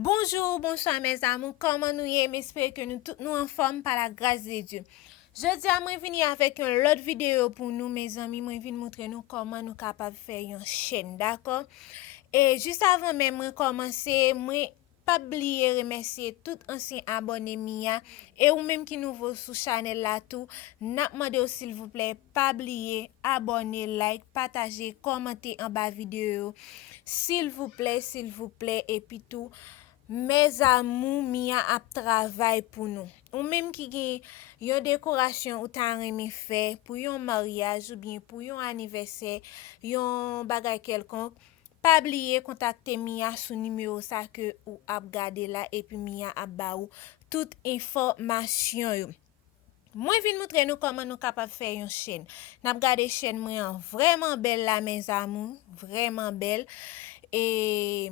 Bonjour, bonsoir mes amours, comment nous y est? J'espère que nous tous nous en forme par la grâce de Dieu. Je dis à moi venir avec une autre vidéo pour nous mes amis, moi venir montrer nous comment nous capable faire une chaîne, d'accord? Et juste avant même moi commencer, moi pas oublier remercier tout ancien abonné mia et ou même qui nouveau sur channel là tout, n'a demandé s'il vous plaît pas oublier abonner, like, partager, commenter en bas vidéo. S'il vous plaît et puis tout mes amours mia ap travail pour nous. Ou même qui gen yon décoration ou ta reme fait pour yon mariage ou bien pour yon anniversaire, yon bagay quelconque, pas oublier contacter Mia sous numéro ça que ou ap gade là et puis Mia ap ba ou toute information yo. Moi vinn montrer nous comment nous capable faire une chaîne. N'a gardé chaîne moi vraiment belle là mes amours, vraiment belle et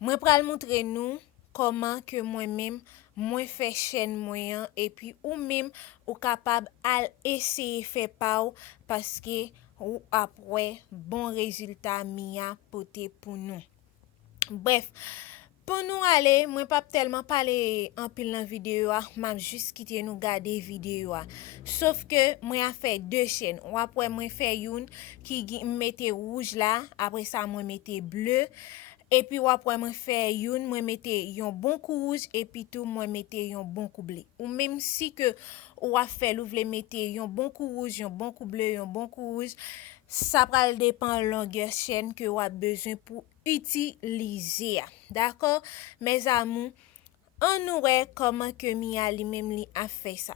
moi pral montrer nous comment que moi-même moi fait chaîne moyen et puis ou même ou capable à essayer faire pas parce que ou après bon résultat mia poté pour nous. Bref, pour nous aller, moi pas tellement parler en pile dans vidéo, m'a juste quitter nous garder vidéo. Sauf que moi a fait deux chaînes. Ou après moi fait une qui mettait rouge là, après ça moi mettais bleu. Et puis après moi fait une moi mettais yon bon coup rouge et puis tout moi mettais yon bon coup bleu. Ou même si que ou a fait ou vle mettre yon bon coup rouge, yon bon coup bleu, yon bon coup rouge, ça pral dépend longueur chaîne que ou a besoin pour utiliser. D'accord? Mes amours, on nous voit comment que Mia li même li a fait ça.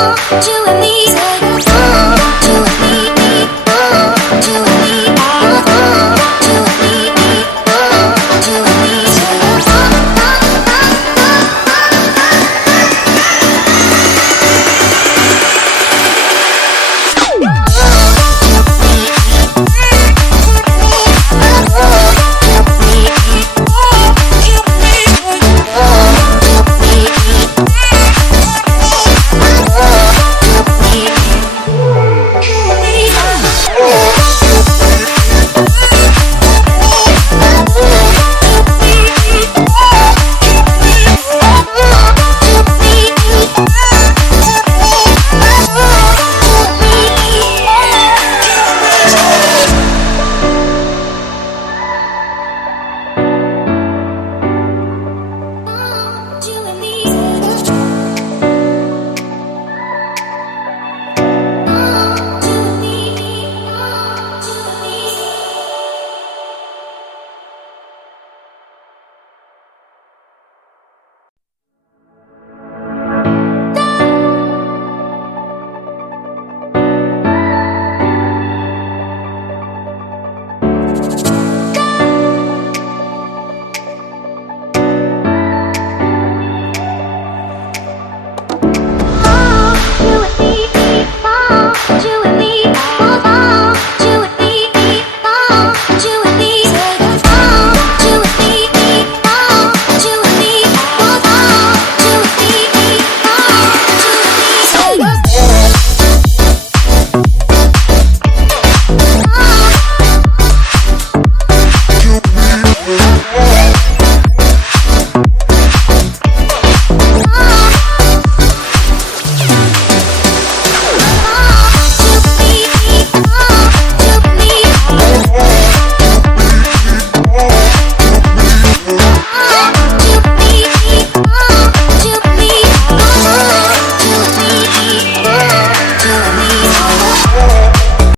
hold you in